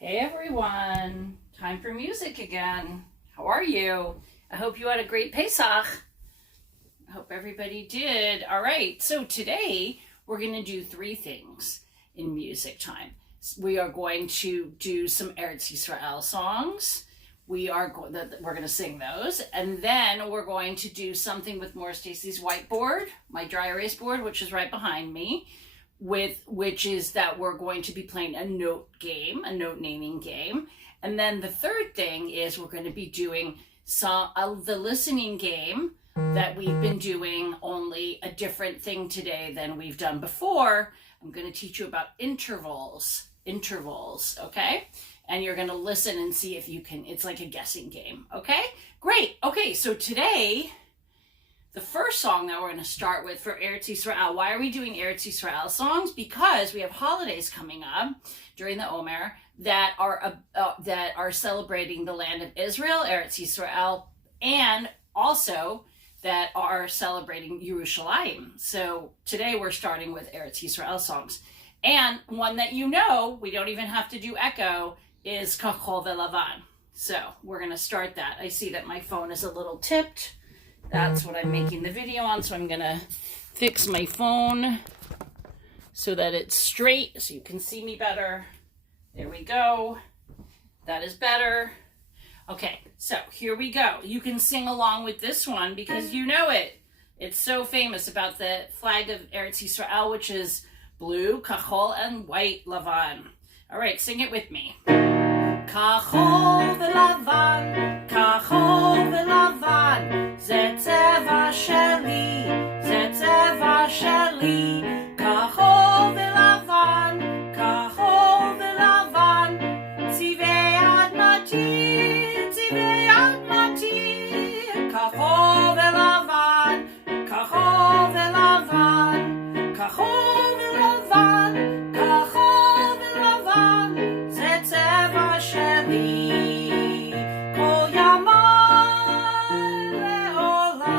Hey everyone, time for music again. How are you? I hope you had a great Pesach. I hope everybody did. All right, so today we're going to do three things in music time. We are going to do some Eretz Yisrael songs. We're going to sing those, and then we're going to do something with Morah Stacey's whiteboard, my dry erase board, which is right behind me. Which is that we're going to be playing a note game, a note naming game. And then the third thing is we're going to be doing the listening game that we've been doing, only a different thing today than we've done before. I'm going to teach you about intervals, okay? And you're going to listen and see if you can, it's like a guessing game, okay? Great. Okay, so today, the first song that we're going to start with for Eretz Yisrael. Why are we doing Eretz Yisrael songs? Because we have holidays coming up during the Omer that are celebrating the land of Israel, Eretz Yisrael, and also that are celebrating Yerushalayim. So today we're starting with Eretz Yisrael songs. And one that you know, we don't even have to do echo, is Kachol Velavan. So we're going to start that. I see that my phone is a little tipped. That's what I'm making the video on, so I'm going to fix my phone so that it's straight so you can see me better. There we go. That is better. Okay, so here we go. You can sing along with this one because you know it. It's so famous about the flag of Eretz Yisrael, which is blue, kachol, and white, lavan. All right, sing it with me. Kachol v'lavan, kachol v'lavan, ze tzeva sheli, ze tzeva sheli. Kachol v'lavan, kachol v'lavan, tzivei admati, tzivei admati. Kachol v'lavan, kachol v'lavan, kachol v'lavan, kachol v'lavan, ze tzeva sheli, kol yamai le'olam.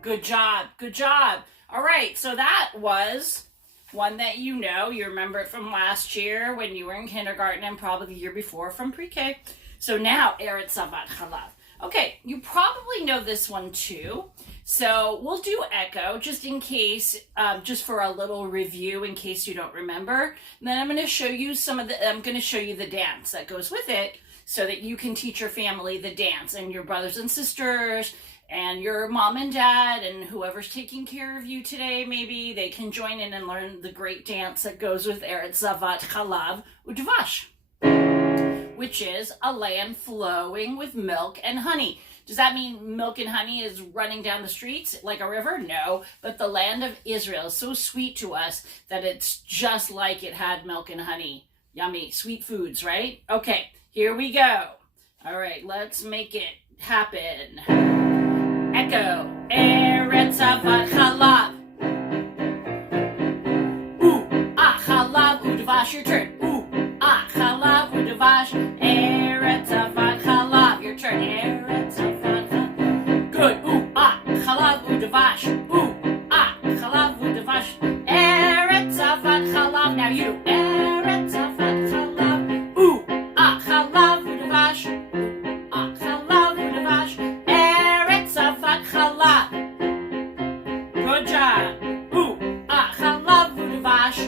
Good job, good job. All right, so that was one that you know. You remember it from last year when you were in kindergarten and probably the year before from pre-K. So now, Eretz Zavat Chalav. Okay, you probably know this one too. So we'll do echo just in case, just for a little review in case you don't remember. And then I'm going to show you the dance that goes with it so that you can teach your family the dance and your brothers and sisters and your mom and dad and whoever's taking care of you today, maybe they can join in and learn the great dance that goes with Eretz Zavat Chalav Udvash, which is a land flowing with milk and honey. Does that mean milk and honey is running down the streets like a river? No, but the land of Israel is so sweet to us that it's just like it had milk and honey. Yummy, sweet foods, right? Okay, here we go. All right, let's make it happen. Echo. Eretz Zavat Chalav. Ooh, ah, chalav, udvash, your turn. Ooh, ah, chalav, udvash. Eretz Zavat Chalav, your turn. Eretz Zavat Chalav. Good. Ooh, ah, chalav, udvash. Ooh, ah, chalav, udvash. Eretz Zavat Chalav. Now you. Eretz Zavat Chalav. Ooh, ah, chalav, udvash. Ooh, ah, chalav, udvash. Eretz Zavat Chalav. Good job. Ooh, ah, chalav, udvash.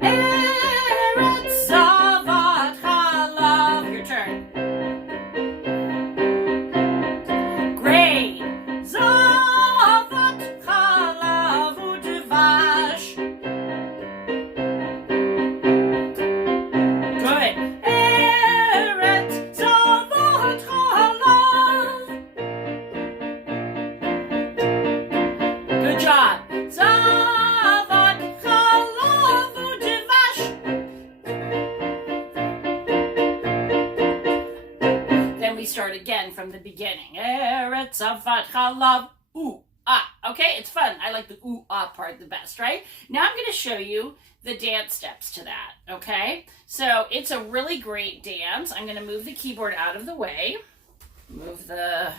Eretz Zavat Chalav. Your turn. Great. Zavat Chalav udvash. Good. Eretz Zavat Chalav. Good job. Zavat Chalav udvash. Then we start again from the beginning. Eretz Zavat Chalav. Ooh, ah. Okay, it's fun. I like the ooh, ah part the best, right? Now I'm going to show you the dance steps to that, okay? So it's a really great dance. I'm going to move the keyboard out of the way. Move the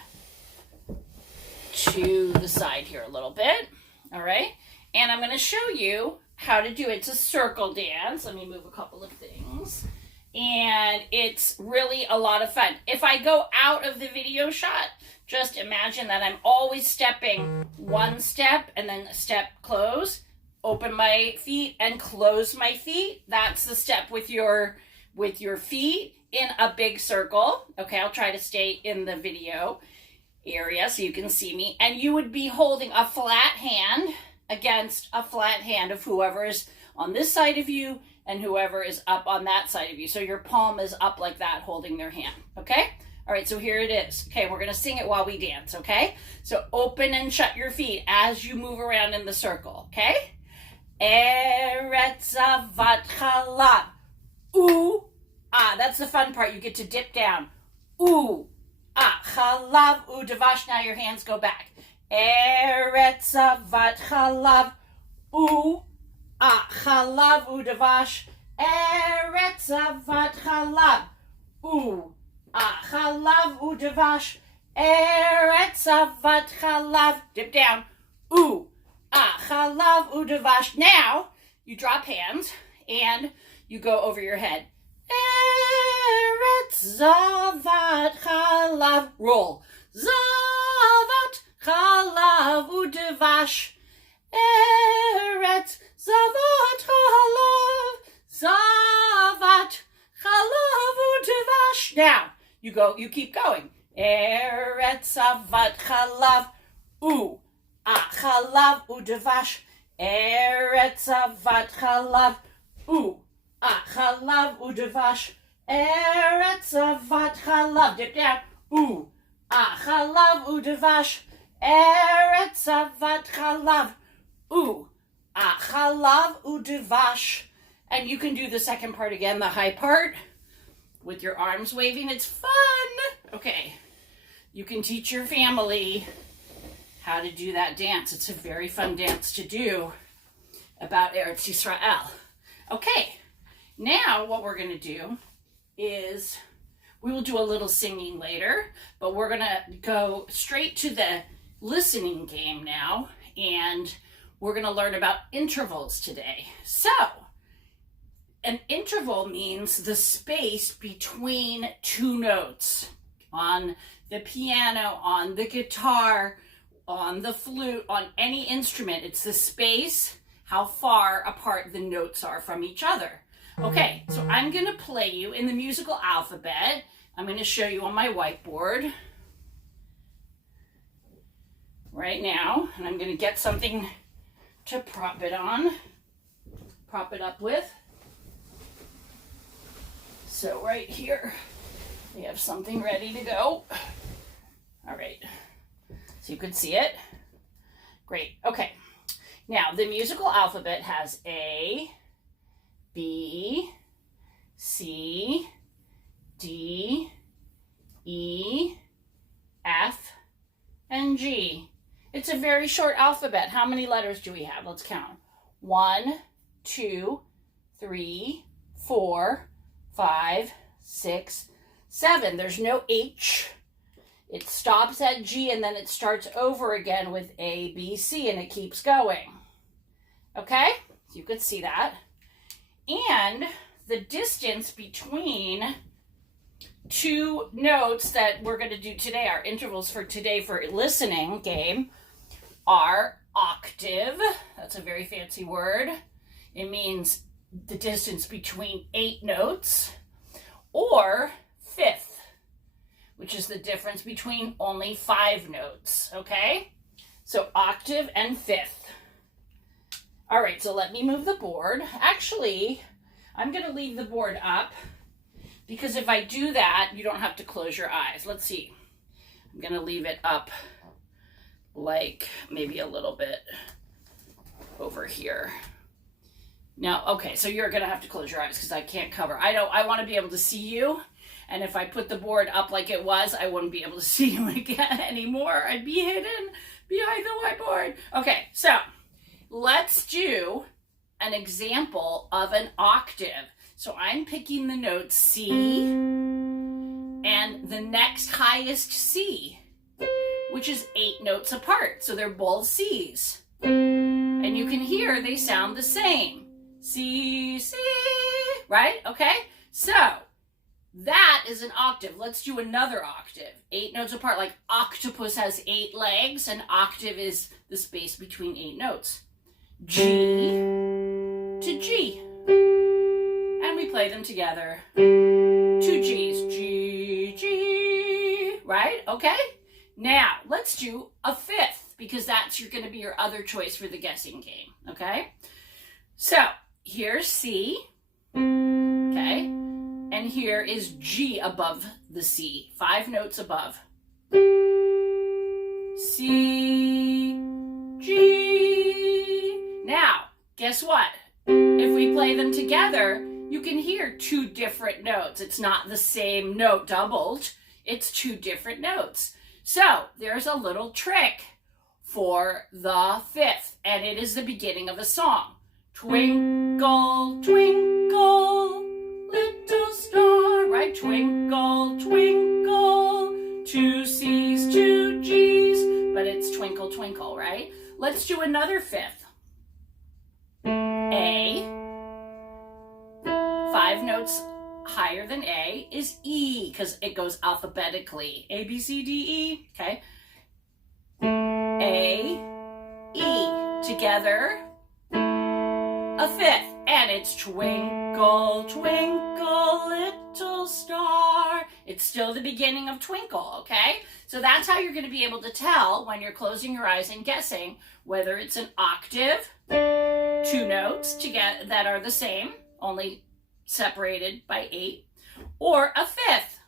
to the side here a little bit, all right? And I'm going to show you how to do it. It's a circle dance. Let me move a couple of things. And it's really a lot of fun. If I go out of the video shot, just imagine that I'm always stepping one step and then a step close, open my feet and close my feet. That's the step with your feet in a big circle. Okay, I'll try to stay in the video area so you can see me. And you would be holding a flat hand against a flat hand of whoever is on this side of you and whoever is up on that side of you. So your palm is up like that, holding their hand, okay? All right, so here it is. Okay, we're gonna sing it while we dance, okay? So open and shut your feet as you move around in the circle, okay? Eretz Zavat Chalav. Ooh, ah, that's the fun part. You get to dip down. Ooh, ah, Chalav, Udavash. Now your hands go back. Eretz Zavat Chalav. Ooh, ah, Chalav, Udavash. Eretz Zavat Chalav. Ooh, ah, Chalav, Udavash. Eretz Zavat Chalav. Dip down. Ooh, ah, Chalav, Udavash. Now you drop hands and you go over your head. Eretz Zavat Chalav. Roll. Zavat Chalav Udavash. Eretz Zavat Chalav. Zavat Chalav Udavash. Now you keep going. Eretz Zavat Chalav. Ooh, ah, Chalav Udavash. Eretz Zavat Chalav. Ooh, ah, Chalav Udavash. Eretz Zavat Chalav. Dip down. Ooh, ah, Chalav Udavash. Eretz Zavat Chalav. Ooh, ah, Chalav Udavash. And you can do the second part again, the high part, with your arms waving. It's fun. Okay, you can teach your family how to do that dance. It's a very fun dance to do about Eretz Yisrael. Okay, now what we're going to do is we will do a little singing later, but we're going to go straight to the listening game now, and we're going to learn about intervals today. So, an interval means the space between two notes. On the piano, on the guitar, on the flute, on any instrument, it's the space, how far apart the notes are from each other. Okay, so I'm going to play you in the musical alphabet. I'm going to show you on my whiteboard right now, and I'm going to get something to prop it up with. So right here, we have something ready to go. All right, so you can see it. Great, okay. Now, the musical alphabet has A, B, C, D, E, F, and G. It's a very short alphabet. How many letters do we have? Let's count. 1, 2, 3, 4, 5, 6, 7. There's no H. It stops at G and then it starts over again with A, B, C, and it keeps going. Okay? So you could see that. And the distance between two notes that we're going to do today, our intervals for today for listening game, are octave. That's a very fancy word. It means the distance between 8 notes, or fifth, which is the difference between only 5 notes, okay? So octave and fifth. All right, so let me move the board. Actually, I'm going to leave the board up because if I do that, you don't have to close your eyes. Let's see. I'm going to leave it up like maybe a little bit over here. Now, okay, so you're going to have to close your eyes because I can't cover. I want to be able to see you. And if I put the board up like it was, I wouldn't be able to see you again anymore. I'd be hidden behind the whiteboard. Okay, so let's do an example of an octave. So I'm picking the note C and the next highest C, which is 8 notes apart. So they're both C's. And And you can hear they sound the same. C, C, right? Okay, so that is an octave. Let's do another octave. 8 notes apart, like octopus has 8 legs, and octave is the space between 8 notes. G to G. And we play them together. 2 Gs. G, G, right? Okay? Now, let's do a fifth, because that's going to be your other choice for the guessing game. Okay? So, here's C. Okay? And here is G above the C. 5 notes above. C, G. Now, guess what? If we play them together, you can hear 2 different notes. It's not the same note doubled. It's 2 different notes. So, there's a little trick for the fifth, and it is the beginning of a song. Twinkle, twinkle, little star, right? Twinkle, twinkle, 2 C's, 2 G's, but it's twinkle, twinkle, right? Let's do another fifth. A, 5 notes higher than A is E, because it goes alphabetically. A, B, C, D, E, okay? A, E, together, a fifth, and it's twinkle, twinkle, little star. It's still the beginning of twinkle, okay? So that's how you're going to be able to tell when you're closing your eyes and guessing whether it's an octave, 2 notes together that are the same, only separated by 8, or a fifth.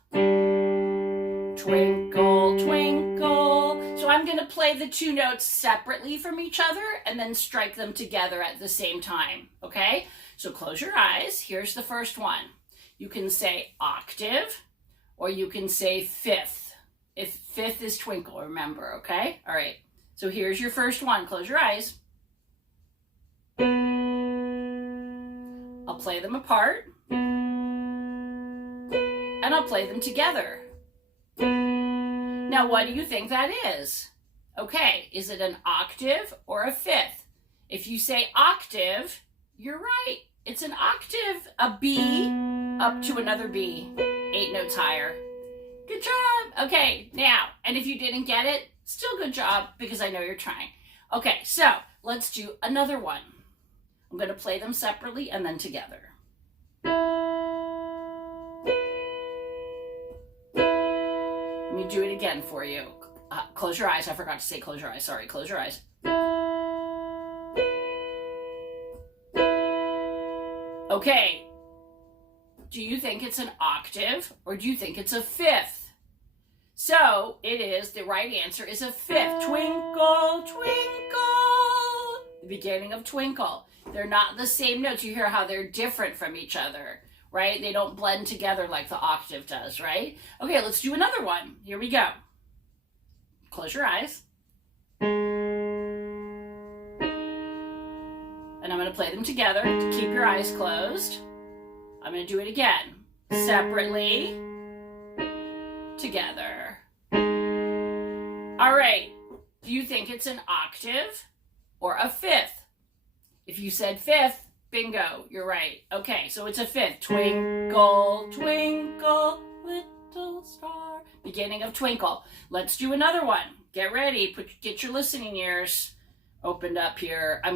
Twinkle, twinkle. So I'm going to play the 2 notes separately from each other and then strike them together at the same time, okay? So close your eyes. Here's the first one. You can say octave, or you can say fifth. If fifth is twinkle, remember, okay? All right. So here's your first one. Close your eyes. I'll play them apart, and I'll play them together. Now, what do you think that is? Okay, is it an octave or a fifth? If you say octave, you're right. It's an octave, a B up to another B, 8 notes higher. Good job. Okay, now, and if you didn't get it, still good job, because I know you're trying. Okay, so let's do another one. I'm going to play them separately and then together. Let me do it again for you. Close your eyes. I forgot to say close your eyes. Sorry, close your eyes. Okay. Do you think it's an octave, or do you think it's a fifth? So it is, the right answer is a fifth. Twinkle, twinkle. The beginning of twinkle. They're not the same notes. You hear how they're different from each other, right? They don't blend together like the octave does, right? Okay, let's do another one. Here we go. Close your eyes. And I'm going to play them together to keep your eyes closed. I'm going to do it again. Separately, together. All right. Do you think it's an octave or a fifth? If you said fifth, bingo, you're right. Okay, so it's a fifth. Twinkle, twinkle, little star. Beginning of twinkle. Let's do another one. Get ready. Get your listening ears opened up here. I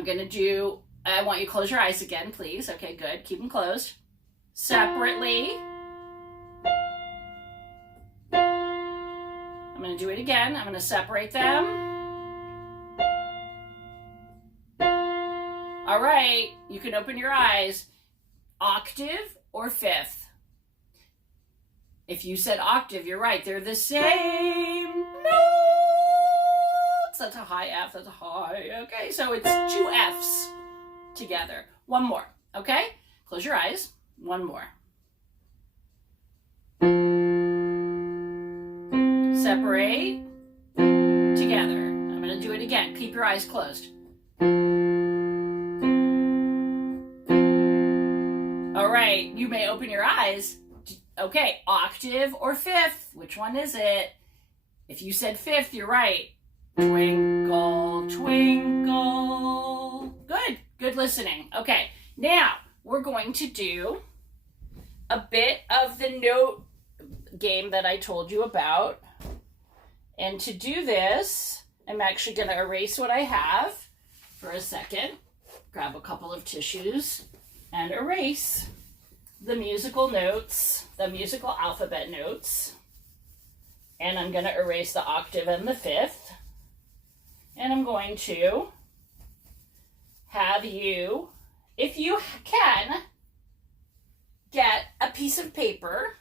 want you to close your eyes again, please. Okay, good. Keep them closed. Separately. I'm going to do it again. I'm going to separate them. All right, you can open your eyes. Octave or fifth? If you said octave, you're right. They're the same notes. That's a high F. That's a high. Okay, so it's 2 Fs together. One more, okay? Close your eyes. One more. Separate. Together. I'm going to do it again. Keep your eyes closed. All right, you may open your eyes. Okay, octave or fifth? Which one is it? If you said fifth, you're right. Twinkle, twinkle. Good listening. Okay, now we're going to do a bit of the note game that I told you about. And to do this, I'm actually going to erase what I have for a second. Grab a couple of tissues and erase the musical notes, the musical alphabet notes. And I'm going to erase the octave and the fifth. And I'm going to have you, if you can, get a piece of paper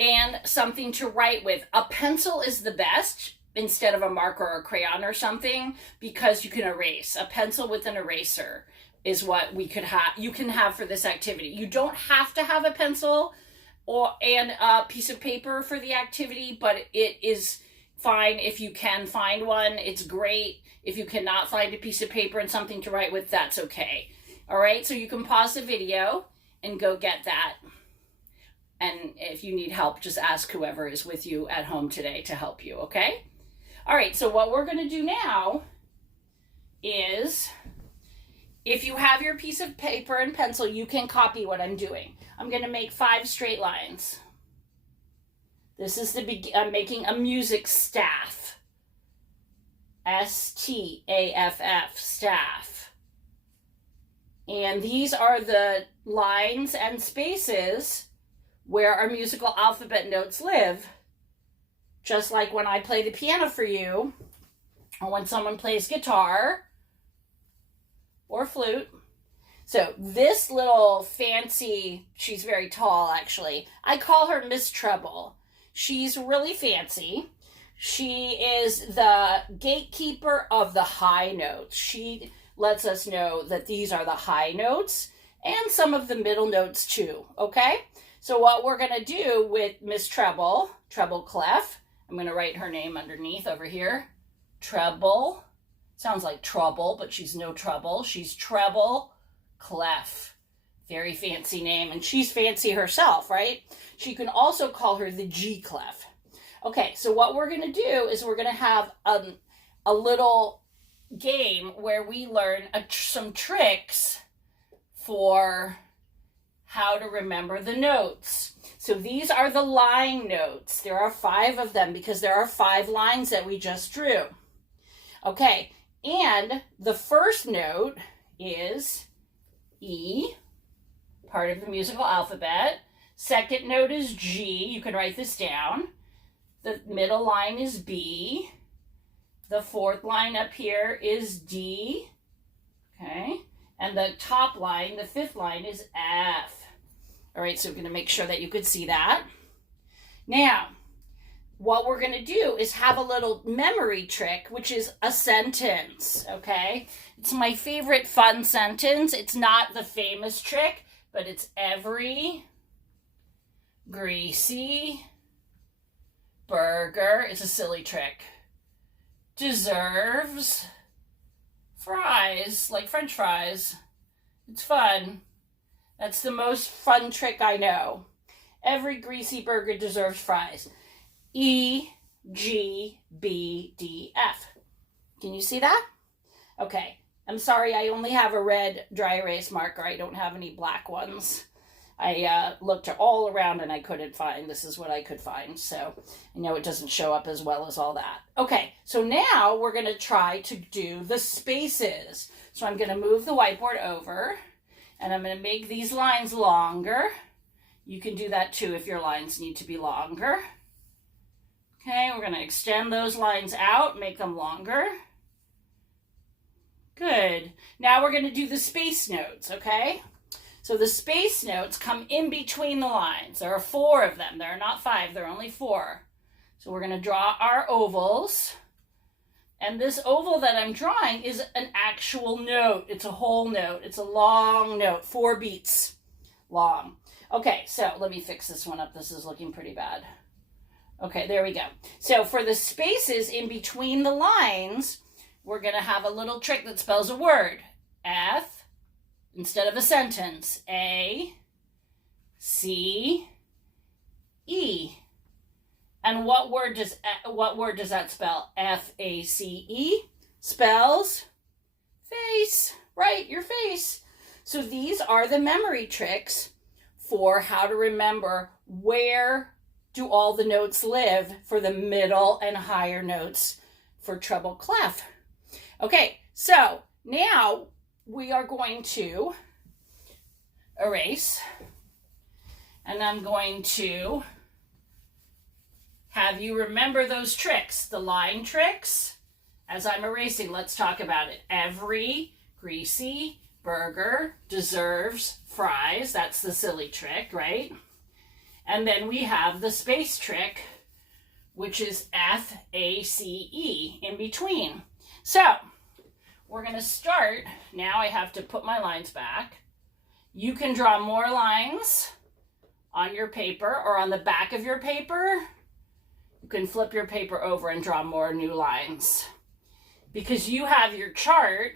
and something to write with. A pencil is the best instead of a marker or a crayon or something, because you can erase. A pencil with an eraser is what we could have, you can have for this activity. You don't have to have a pencil and a piece of paper for the activity, but it is fine if you can find one. It's great. If you cannot find a piece of paper and something to write with, that's okay. All right, so you can pause the video and go get that. And if you need help, just ask whoever is with you at home today to help you, okay? All right, so what we're going to do now is, if you have your piece of paper and pencil, you can copy what I'm doing. I'm going to make 5 straight lines. This is I'm making a music staff. S-T-A-F-F, staff. And these are the lines and spaces where our musical alphabet notes live. Just like when I play the piano for you, or when someone plays guitar or flute. So this little fancy, she's very tall actually. I call her Miss Treble. She's really fancy. She is the gatekeeper of the high notes. She lets us know that these are the high notes and some of the middle notes too, okay? So what we're going to do with Miss Treble, treble clef, I'm going to write her name underneath over here. Treble. Sounds like trouble, but she's no trouble. She's treble clef. Very fancy name, and she's fancy herself, right? She can also call her the G clef. Okay, so what we're going to do is we're going to have a little game where we learn some tricks for how to remember the notes. So these are the line notes. There are 5 of them because there are 5 lines that we just drew. Okay, and the first note is E, part of the musical alphabet. Second note is G. You can write this down. The middle line is B. The fourth line up here is D. Okay, and the top line, the 5th line, is F. All right, so we're going to make sure that you could see that. Now, what we're going to do is have a little memory trick, which is a sentence, okay? It's my favorite fun sentence. It's not the famous trick, but it's every greasy burger, it's a silly trick, deserves fries, like French fries. It's fun. That's the most fun trick I know. Every greasy burger deserves fries. E, G, B, D, F. Can you see that? Okay. I'm sorry, I only have a red dry erase marker. I don't have any black ones. I looked all around and I couldn't find. This is what I could find. So I know it doesn't show up as well as all that. Okay, so now we're going to try to do the spaces. So I'm going to move the whiteboard over. And I'm going to make these lines longer. You can do that too if your lines need to be longer. Okay, we're going to extend those lines out, make them longer. Good. Now we're going to do the space notes, okay? So the space notes come in between the lines. There are 4 of them. There are not 5, there are only 4. So we're going to draw our ovals. And this oval that I'm drawing is an actual note. It's a whole note. It's a long note, 4 beats long. Okay, so let me fix this one up. This is looking pretty bad. Okay, there we go. So for the spaces in between the lines, we're going to have a little trick that spells a word. F, instead of a sentence, A, C, E. And what word does that spell? F-A-C-E spells face, right? Your face. So these are the memory tricks for how to remember where do all the notes live for the middle and higher notes for treble clef. Okay, so now we are going to erase, and I'm going to have you remember those tricks, the line tricks. As I'm erasing, let's talk about it. Every greasy burger deserves fries. That's the silly trick, right? And then we have the space trick, which is F-A-C-E, in between. So we're going to start. Now I have to put my lines back. You can draw more lines on your paper or on the back of your paper. You can flip your paper over and draw more new lines. Because you have your chart,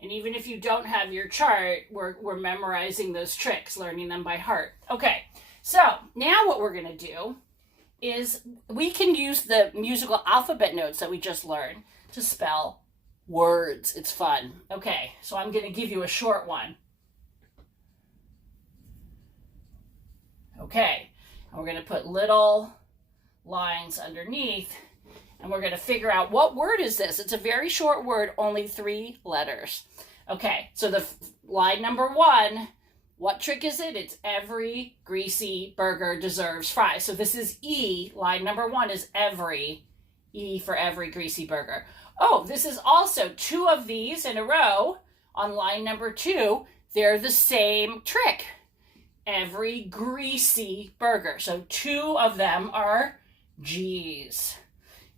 and even if you don't have your chart, we're memorizing those tricks, learning them by heart. Okay, so now what we're going to do is we can use the musical alphabet notes that we just learned to spell words. It's fun. Okay, so I'm going to give you a short one. Okay, and we're going to put little lines underneath, and we're going to figure out what word is this. It's a very short word, only 3 letters. Okay, so the line number 1, what trick is it? It's every greasy burger deserves fries. So this is E. Line number 1 is every. E for every greasy burger. Oh, this is also 2 of these in a row on line number 2. They're the same trick. Every greasy burger. So 2 of them are G's.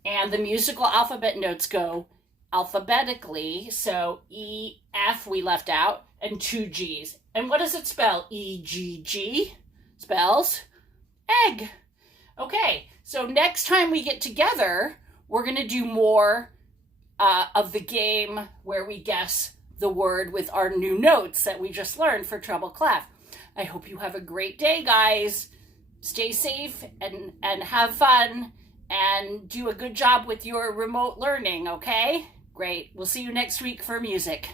And the musical alphabet notes go alphabetically. So E, F we left out, and 2 G's. And what does it spell? E-G-G spells egg. Okay, so next time we get together, we're going to do more of the game where we guess the word with our new notes that we just learned for treble clef. I hope you have a great day, guys. Stay safe and have fun and do a good job with your remote learning, okay? Great. We'll see you next week for music.